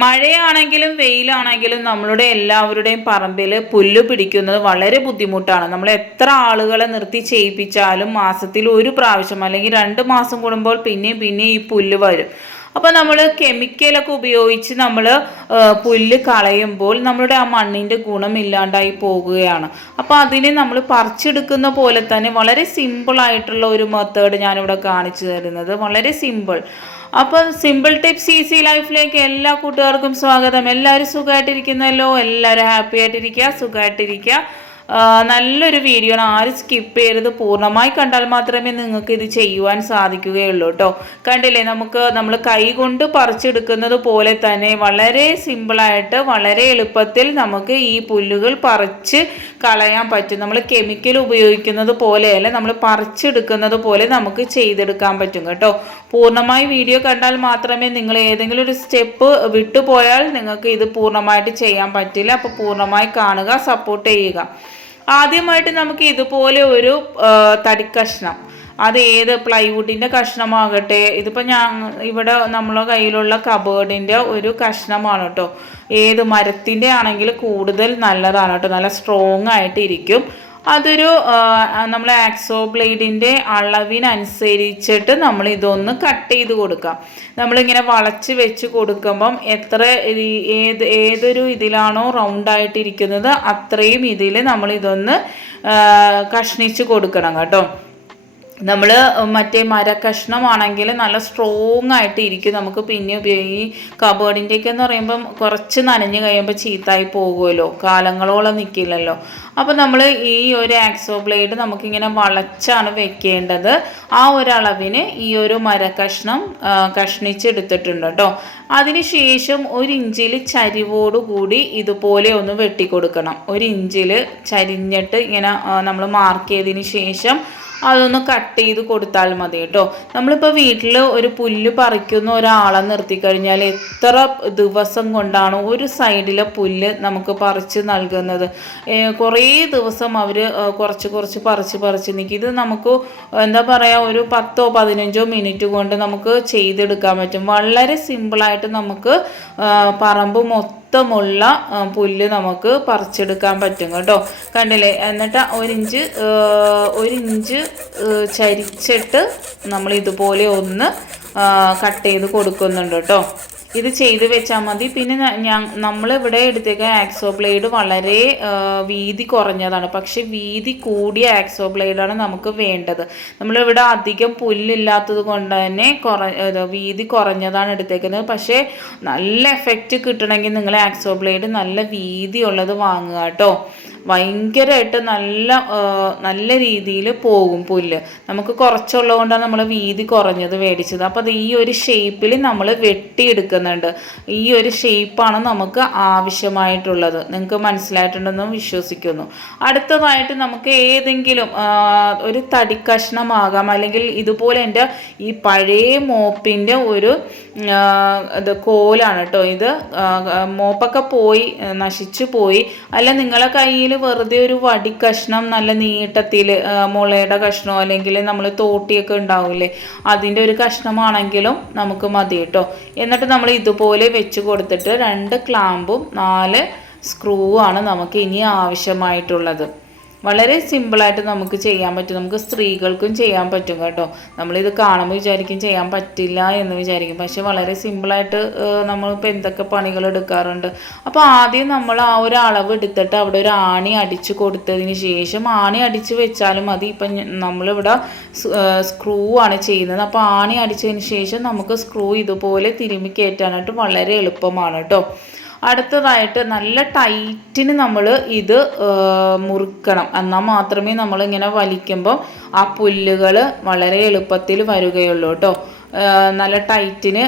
മഴയാണെങ്കിലും വെയിലാണെങ്കിലും നമ്മളുടെ എല്ലാവരുടെയും പറമ്പിൽ പുല്ല് പിടിക്കുന്നത് വളരെ ബുദ്ധിമുട്ടാണ്. നമ്മൾ എത്ര ആളുകളെ നിർത്തി ചെയ്യിപ്പിച്ചാലും മാസത്തിൽ ഒരു പ്രാവശ്യം അല്ലെങ്കിൽ 2 മാസം കൂടുമ്പോൾ പിന്നെയും ഈ പുല്ല് വരും. അപ്പോൾ നമ്മൾ കെമിക്കലൊക്കെ ഉപയോഗിച്ച് നമ്മൾ പുല്ല് കളയുമ്പോൾ നമ്മളുടെ ആ മണ്ണിൻ്റെ ഗുണമില്ലാണ്ടായി പോകുകയാണ്. അപ്പോൾ അതിനെ നമ്മൾ പറിച്ചെടുക്കുന്ന പോലെ തന്നെ വളരെ സിമ്പിളായിട്ടുള്ള ഒരു മെത്തേഡ് ഞാനിവിടെ കാണിച്ചു തരുന്നത്. വളരെ സിമ്പിൾ. അപ്പോൾ സിമ്പിൾ ടിപ്സ് ഈസി ലൈഫിലേക്ക് എല്ലാ കൂട്ടുകാർക്കും സ്വാഗതം. എല്ലാവരും സുഖമായിട്ടിരിക്കുന്നല്ലോ, എല്ലാവരും ഹാപ്പി ആയിട്ടിരിക്കുക, സുഖമായിട്ടിരിക്കുക. നല്ലൊരു വീഡിയോ ആണ്, ആരും സ്കിപ്പ് ചെയ്യരുത്. പൂർണ്ണമായി കണ്ടാൽ മാത്രമേ നിങ്ങൾക്ക് ഇത് ചെയ്യുവാൻ സാധിക്കുകയുള്ളൂ കേട്ടോ. കണ്ടില്ലേ, നമ്മൾ കൈ കൊണ്ട് പറിച്ചെടുക്കുന്നത് പോലെ തന്നെ വളരെ സിമ്പിളായിട്ട് വളരെ എളുപ്പത്തിൽ നമുക്ക് ഈ പുല്ലുകൾ പറിച്ച് കളയാൻ പറ്റും. നമ്മൾ കെമിക്കൽ ഉപയോഗിക്കുന്നത് പോലെയല്ല, നമ്മൾ പറിച്ചെടുക്കുന്നത് പോലെ നമുക്ക് ചെയ്തെടുക്കാൻ പറ്റും കേട്ടോ. പൂർണ്ണമായി വീഡിയോ കണ്ടാൽ മാത്രമേ, നിങ്ങൾ ഏതെങ്കിലും ഒരു സ്റ്റെപ്പ് വിട്ടുപോയാൽ നിങ്ങൾക്ക് ഇത് പൂർണ്ണമായിട്ട് ചെയ്യാൻ പറ്റില്ല. അപ്പോൾ പൂർണ്ണമായി കാണുക, സപ്പോർട്ട് ചെയ്യുക. ആദ്യമായിട്ട് നമുക്ക് ഇതുപോലെ ഒരു തടിക്കഷ്ണം, അത് ഏത് പ്ലൈവുഡിൻ്റെ കഷ്ണമാകട്ടെ, ഇതിപ്പോൾ ഇവിടെ നമ്മളെ കയ്യിലുള്ള കബേർഡിൻ്റെ ഒരു കഷ്ണമാണ് കേട്ടോ. ഏത് മരത്തിൻ്റെ ആണെങ്കിൽ കൂടുതൽ നല്ലതാണ് കേട്ടോ, നല്ല സ്ട്രോങ് ആയിട്ട് ഇരിക്കും. അതൊരു നമ്മൾ ആക്സോ ബ്ലേഡിൻ്റെ അളവിനനുസരിച്ചിട്ട് നമ്മൾ ഇതൊന്ന് കട്ട് ചെയ്ത് കൊടുക്കാം. നമ്മളിങ്ങനെ വളച്ച് വെച്ച് കൊടുക്കുമ്പം ഏതൊരു ഇതിലാണോ റൗണ്ടായിട്ടിരിക്കുന്നത് അത്രയും ഇതിൽ നമ്മളിതൊന്ന് കഷ്ണിച്ച് കൊടുക്കണം കേട്ടോ. നമ്മൾ മറ്റേ മരക്കഷ്ണമാണെങ്കിൽ നല്ല സ്ട്രോങ് ആയിട്ട് ഇരിക്കും. നമുക്ക് പിന്നെ ഈ കബേർഡിൻ്റെയൊക്കെ എന്ന് പറയുമ്പം കുറച്ച് നനഞ്ഞ് കഴിയുമ്പോൾ ചീത്തായി പോകുമല്ലോ, കാലങ്ങളോളം നിൽക്കില്ലല്ലോ. അപ്പോൾ നമ്മൾ ഈ ഒരു ആക്സോ ബ്ലേഡ് നമുക്കിങ്ങനെ വളച്ചാണ് വെക്കേണ്ടത്. ആ ഒരളവിന് ഈ ഒരു മരക്കഷ്ണം കഷ്ണിച്ചെടുത്തിട്ടുണ്ട് കേട്ടോ. അതിനുശേഷം 1 ഇഞ്ചിൽ ചരിവോടുകൂടി ഇതുപോലെ ഒന്ന് വെട്ടിക്കൊടുക്കണം. 1 ഇഞ്ചിൽ ചരിഞ്ഞിട്ട് ഇങ്ങനെ നമ്മൾ മാർക്ക് ചെയ്തതിന് ശേഷം അതൊന്ന് കട്ട് ചെയ്ത് കൊടുത്താൽ മതി കേട്ടോ. നമ്മളിപ്പോൾ വീട്ടിൽ ഒരു പുല്ല് പറിക്കുന്ന ഒരാളെ നിർത്തിക്കഴിഞ്ഞാൽ എത്ര ദിവസം കൊണ്ടാണ് ഒരു സൈഡിലെ പുല്ല് നമുക്ക് പറിച്ച് നൽകുന്നത്. കുറേ ദിവസം അവർ കുറച്ച് പറിച്ച് നിൽക്കും. ഇത് നമുക്ക് എന്താ പറയുക, ഒരു 10-15 മിനിറ്റ് കൊണ്ട് നമുക്ക് ചെയ്തെടുക്കാൻ പറ്റും. വളരെ സിമ്പിളായിട്ട് നമുക്ക് പറമ്പ് മൊത്തമുള്ള പുല്ല് നമുക്ക് പറിച്ചെടുക്കാൻ പറ്റും കേട്ടോ. കണ്ടില്ലേ, എന്നിട്ട് 1 ഇഞ്ച് ചരിച്ചിട്ട് നമ്മൾ ഇതുപോലെ ഒന്ന് കട്ട് ചെയ്ത് കൊടുക്കുന്നുണ്ട് കേട്ടോ. ഇത് ചെയ്ത് വെച്ചാൽ മതി. പിന്നെ നമ്മളിവിടെ എടുത്തേക്ക ആക്സോ ബ്ലേഡ് വളരെ വീതി കുറഞ്ഞതാണ്, പക്ഷെ വീതി കൂടിയ ആക്സോ ബ്ലേഡാണ് നമുക്ക് വേണ്ടത്. നമ്മളിവിടെ അധികം പുല്ലില്ലാത്തത് കൊണ്ട് തന്നെ വീതി കുറഞ്ഞതാണ് എടുത്തേക്കുന്നത്. പക്ഷേ നല്ല എഫക്റ്റ് കിട്ടണമെങ്കിൽ നിങ്ങൾ ആക്സോ ബ്ലേഡ് നല്ല വീതിയുള്ളത് വാങ്ങുക കേട്ടോ. ഭയങ്കരമായിട്ട് നല്ല രീതിയിൽ പോകും പുല്ല്. നമുക്ക് കുറച്ചുള്ളത് കൊണ്ടാണ് നമ്മൾ വീതി കുറഞ്ഞത് മേടിച്ചത്. അപ്പോൾ അത് ഈ ഒരു ഷേപ്പിൽ നമ്മൾ വെട്ടിയെടുക്കുന്നുണ്ട്. ഈ ഒരു ഷേപ്പാണ് നമുക്ക് ആവശ്യമായിട്ടുള്ളത്. നിങ്ങൾക്ക് മനസ്സിലായിട്ടുണ്ടെന്ന് വിശ്വസിക്കുന്നു. അടുത്തതായിട്ട് നമുക്ക് ഏതെങ്കിലും ഒരു തടിക്കഷ്ണമാകാം, അല്ലെങ്കിൽ ഇതുപോലെ എൻ്റെ ഈ പഴയ മോപ്പിൻ്റെ ഒരു കോലാണ് കേട്ടോ. ഇത് മോപ്പൊക്കെ നശിച്ചു പോയി. അല്ല നിങ്ങളെ കയ്യിൽ വെറുതെ ഒരു വടിക്കഷ്ണം നല്ല നീട്ടത്തിൽ, മുളയുടെ കഷ്ണമോ അല്ലെങ്കിൽ നമ്മൾ തോട്ടിയൊക്കെ ഉണ്ടാവില്ലേ, അതിൻ്റെ ഒരു കഷ്ണമാണെങ്കിലും നമുക്ക് മതി കേട്ടോ. എന്നിട്ട് നമ്മൾ ഇതുപോലെ വെച്ച് കൊടുത്തിട്ട് 2 ക്ലാമ്പും 4 സ്ക്രൂ ആണ് നമുക്ക് ഇനി ആവശ്യമായിട്ടുള്ളത്. വളരെ സിമ്പിളായിട്ട് നമുക്ക് ചെയ്യാൻ പറ്റും. നമുക്ക് സ്ത്രീകൾക്കും ചെയ്യാൻ പറ്റും കേട്ടോ. നമ്മളിത് കാണുമ്പോൾ വിചാരിക്കും ചെയ്യാൻ പറ്റില്ല എന്ന് വിചാരിക്കും, പക്ഷെ വളരെ സിമ്പിളായിട്ട് നമ്മളിപ്പോൾ എന്തൊക്കെ പണികൾ എടുക്കാറുണ്ട്. അപ്പോൾ ആദ്യം നമ്മൾ ആ ഒരു അളവ് എടുത്തിട്ട് അവിടെ ഒരു ആണി അടിച്ച് കൊടുത്തതിന് ശേഷം, ആണി അടിച്ച് വെച്ചാലും മതി. ഇപ്പം നമ്മളിവിടെ സ്ക്രൂ ആണ് ചെയ്യുന്നത്. അപ്പോൾ ആണി അടിച്ചതിന് ശേഷം നമുക്ക് സ്ക്രൂ ഇതുപോലെ തിരുമ്മി കയറ്റാനായിട്ട് വളരെ എളുപ്പമാണ് കേട്ടോ. അടുത്തതായിട്ട് നല്ല ടൈറ്റിന് നമ്മൾ ഇത് മുറുക്കണം. എന്നാൽ മാത്രമേ നമ്മളിങ്ങനെ വലിക്കുമ്പോൾ ആ പുല്ലുകൾ വളരെ എളുപ്പത്തിൽ വരികയുള്ളൂ കേട്ടോ. നല്ല ടൈറ്റിന്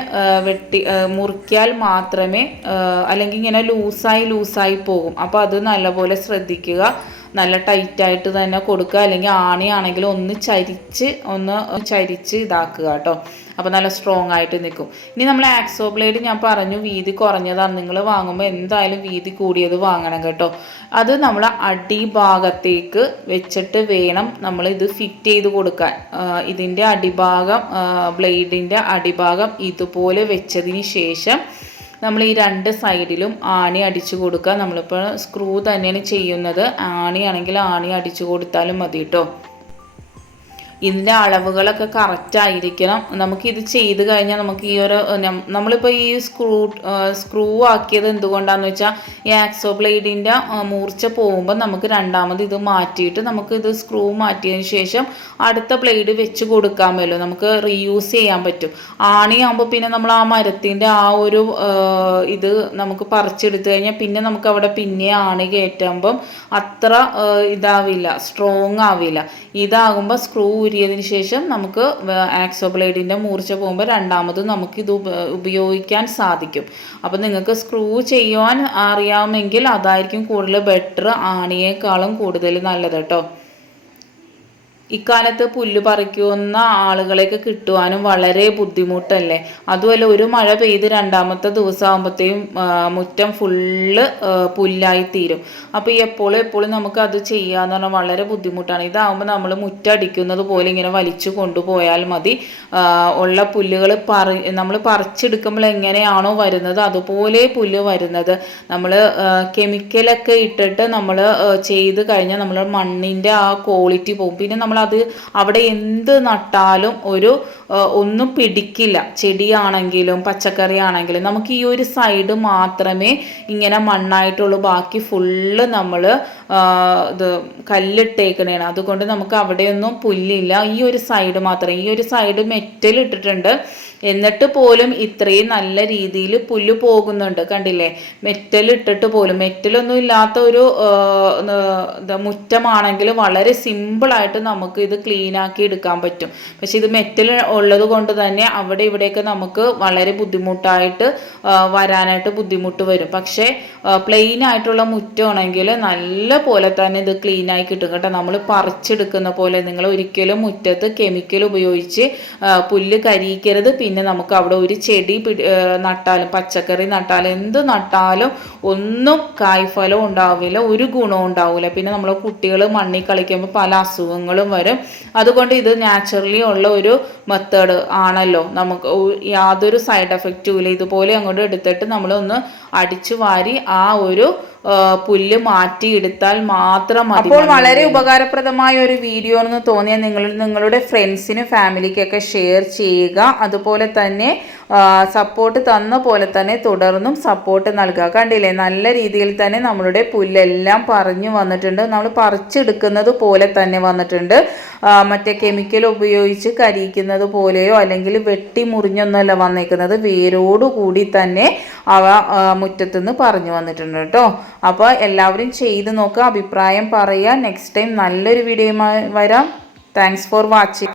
മുറിക്കിയാൽ മാത്രമേ, അല്ലെങ്കിൽ ഇങ്ങനെ ലൂസായി പോകും. അപ്പോൾ അത് നല്ലപോലെ ശ്രദ്ധിക്കുക. നല്ല ടൈറ്റായിട്ട് തന്നെ കൊടുക്കുക, അല്ലെങ്കിൽ ആണിയാണെങ്കിൽ ഒന്ന് ചരിച്ച് ഇതാക്കുക കേട്ടോ. അപ്പോൾ നല്ല സ്ട്രോങ് ആയിട്ട് നിൽക്കും. ഇനി നമ്മൾ ആക്സോ ബ്ലേഡ് ഞാൻ പറഞ്ഞു വീതി കുറഞ്ഞതാണ്. നിങ്ങൾ വാങ്ങുമ്പോൾ എന്തായാലും വീതി കൂടിയത് വാങ്ങണം കേട്ടോ. അത് നമ്മൾ അടിഭാഗത്തേക്ക് വെച്ചിട്ട് വേണം നമ്മൾ ഇത് ഫിറ്റ് ചെയ്ത് കൊടുക്കാൻ. ഇതിൻ്റെ അടിഭാഗം, ബ്ലേഡിൻ്റെ അടിഭാഗം ഇതുപോലെ വെച്ചതിന് ശേഷം നമ്മൾ ഈ 2 സൈഡിലും ആണി അടിച്ചു കൊടുക്കുക. നമ്മളിപ്പോൾ സ്ക്രൂ തന്നെയാണ് ചെയ്യുന്നത്. ആണിയാണെങ്കിൽ ആണി അടിച്ചു കൊടുത്താലും മതി കേട്ടോ. ഇതിൻ്റെ അളവുകളൊക്കെ കറക്റ്റ് ആയിരിക്കണം. നമുക്കിത് ചെയ്ത് കഴിഞ്ഞാൽ നമുക്ക് ഈ ഒരു നമ്മളിപ്പോൾ ഈ സ്ക്രൂ ആക്കിയത് എന്തുകൊണ്ടാണെന്ന് വെച്ചാൽ ഈ ആക്സോ ബ്ലേഡിൻ്റെ മൂർച്ച പോകുമ്പോൾ നമുക്ക് രണ്ടാമത് ഇത് മാറ്റിയിട്ട് നമുക്ക് ഇത് സ്ക്രൂ മാറ്റിയതിന് ശേഷം അടുത്ത ബ്ലേഡ് വെച്ച് കൊടുക്കാമല്ലോ, നമുക്ക് റീയൂസ് ചെയ്യാൻ പറ്റും. ആണിയാകുമ്പോൾ പിന്നെ നമ്മൾ ആ മരത്തിൻ്റെ ആ ഒരു ഇത് നമുക്ക് പറിച്ചെടുത്ത് കഴിഞ്ഞാൽ പിന്നെ നമുക്ക് അവിടെ പിന്നെ ആണി കയറ്റുമ്പം അത്ര ഇതാവില്ല, സ്ട്രോങ് ആവില്ല. ഇതാകുമ്പോൾ സ്ക്രൂ ഊരിയതിന് ശേഷം നമുക്ക് ആക്സോ ബ്ലേഡിൻ്റെ മൂർച്ച പോകുമ്പോൾ രണ്ടാമതും നമുക്കിത് ഉപയോഗിക്കാൻ സാധിക്കും. അപ്പോൾ നിങ്ങൾക്ക് സ്ക്രൂ ചെയ്യുവാൻ അറിയാമെങ്കിൽ അതായിരിക്കും കൂടുതൽ ബെറ്റർ, ആണിയേക്കാളും കൂടുതൽ നല്ലത് കേട്ടോ. ഇക്കാലത്ത് പുല്ല് പറിക്കുന്ന ആളുകളെയൊക്കെ കിട്ടുവാനും വളരെ ബുദ്ധിമുട്ടല്ലേ. അതുമല്ല ഒരു മഴ പെയ്ത് രണ്ടാമത്തെ ദിവസം ആകുമ്പോഴത്തേക്കും മുറ്റം ഫുള്ള് പുല്ലായി തീരും. അപ്പോൾ എപ്പോഴും നമുക്ക് അത് ചെയ്യാന്ന് പറഞ്ഞാൽ വളരെ ബുദ്ധിമുട്ടാണ്. ഇതാകുമ്പോൾ നമ്മൾ മുറ്റടിക്കുന്നത് പോലെ ഇങ്ങനെ വലിച്ചു കൊണ്ടുപോയാൽ മതി. ഉള്ള പുല്ലുകൾ നമ്മൾ പറിച്ചെടുക്കുമ്പോൾ എങ്ങനെയാണോ വരുന്നത് അതുപോലെ പുല്ല് വരുന്നത്. നമ്മൾ കെമിക്കലൊക്കെ ഇട്ടിട്ട് നമ്മൾ ചെയ്ത് കഴിഞ്ഞാൽ നമ്മൾ മണ്ണിൻ്റെ ആ ക്വാളിറ്റി പോകും. പിന്നെ നമ്മളത് അവിടെ എന്ത് നട്ടാലും ഒന്നും പിടിക്കില്ല. ചെടിയാണെങ്കിലും പച്ചക്കറി ആണെങ്കിലും നമുക്ക് ഈ ഒരു സൈഡ് മാത്രമേ ഇങ്ങനെ മണ്ണായിട്ടുള്ളൂ, ബാക്കി ഫുള്ള് നമ്മൾ ഇത് കല്ലിട്ടേക്കണേണ്. അതുകൊണ്ട് നമുക്ക് അവിടെയൊന്നും പുല്ലില്ല. ഈ ഒരു സൈഡ് മാത്രം, ഈ ഒരു സൈഡ് മെറ്റൽ ഇട്ടിട്ടുണ്ട്. എന്നിട്ട് പോലും ഇത്രയും നല്ല രീതിയിൽ പുല്ല് പോകുന്നുണ്ട്, കണ്ടില്ലേ. മെറ്റൽ ഇട്ടിട്ട് പോലും, മെറ്റലൊന്നും ഇല്ലാത്ത ഒരു മുറ്റമാണെങ്കിൽ വളരെ സിമ്പിളായിട്ട് നമുക്ക് ഇത് ക്ലീൻ ആക്കി എടുക്കാൻ പറ്റും. പക്ഷെ ഇത് മെറ്റൽ ഉള്ളത് കൊണ്ട് തന്നെ അവിടെ ഇവിടെയൊക്കെ നമുക്ക് വളരെ ബുദ്ധിമുട്ടായിട്ട് വരാനായിട്ട് ബുദ്ധിമുട്ട് വരും. പക്ഷേ പ്ലെയിൻ ആയിട്ടുള്ള മുറ്റമാണെങ്കിൽ നല്ല പോലെ തന്നെ ഇത് ക്ലീൻ ആയി കിട്ടും കേട്ടോ. നമ്മൾ പറിച്ചെടുക്കുന്ന പോലെ. നിങ്ങൾ ഒരിക്കലും മുറ്റത്ത് കെമിക്കൽ ഉപയോഗിച്ച് പുല്ല് കരിയിക്കരുത്. പിന്നെ നമുക്ക് അവിടെ ഒരു ചെടി നട്ടാലും പച്ചക്കറി നട്ടാലും എന്ത് നട്ടാലും ഒന്നും കായ്ഫലം ഉണ്ടാവില്ല, ഒരു ഗുണവും ഉണ്ടാവില്ല. പിന്നെ നമ്മളെ കുട്ടികൾ മണ്ണിൽ കളിക്കുമ്പോൾ പല അസുഖങ്ങളും വരും. അതുകൊണ്ട് ഇത് നാച്ചുറലി ഉള്ള ഒരു മെത്തേഡ് ആണല്ലോ, നമുക്ക് യാതൊരു സൈഡ് എഫക്റ്റും ഇല്ല. ഇതുപോലെ അങ്ങോട്ട് എടുത്തിട്ട് നമ്മളൊന്ന് അടിച്ചു വാരി ആ ഒരു പുല്ല് മാറ്റിയെടുത്താൽ മാത്രം മതി. അപ്പോൾ വളരെ ഉപകാരപ്രദമായ ഒരു വീഡിയോ എന്ന് തോന്നിയാൽ നിങ്ങളുടെ ഫ്രണ്ട്സിനും ഫാമിലിക്കൊക്കെ ഷെയർ ചെയ്യുക. അതുപോലെ തന്നെ സപ്പോർട്ട് തന്ന പോലെ തന്നെ തുടർന്നും സപ്പോർട്ട് നൽകുക. കണ്ടില്ലേ, നല്ല രീതിയിൽ തന്നെ നമ്മളുടെ പുല്ലെല്ലാം പറഞ്ഞു വന്നിട്ടുണ്ട്. നമ്മൾ പറിച്ചെടുക്കുന്നത് പോലെ തന്നെ വന്നിട്ടുണ്ട്. മറ്റേ കെമിക്കൽ ഉപയോഗിച്ച് കരിയിക്കുന്നത് പോലെയോ അല്ലെങ്കിൽ വെട്ടി മുറിഞ്ഞൊന്നുമല്ല വന്നേക്കുന്നത്. വേരോടുകൂടി തന്നെ അവ മുറ്റത്തുനിന്ന് പറഞ്ഞു വന്നിട്ടുണ്ട് കേട്ടോ. അപ്പോൾ എല്ലാവരും ചെയ്ത് നോക്കുക, അഭിപ്രായം പറയുക. നെക്സ്റ്റ് ടൈം നല്ലൊരു വീഡിയോയുമായി വരാം. Thanks for watching.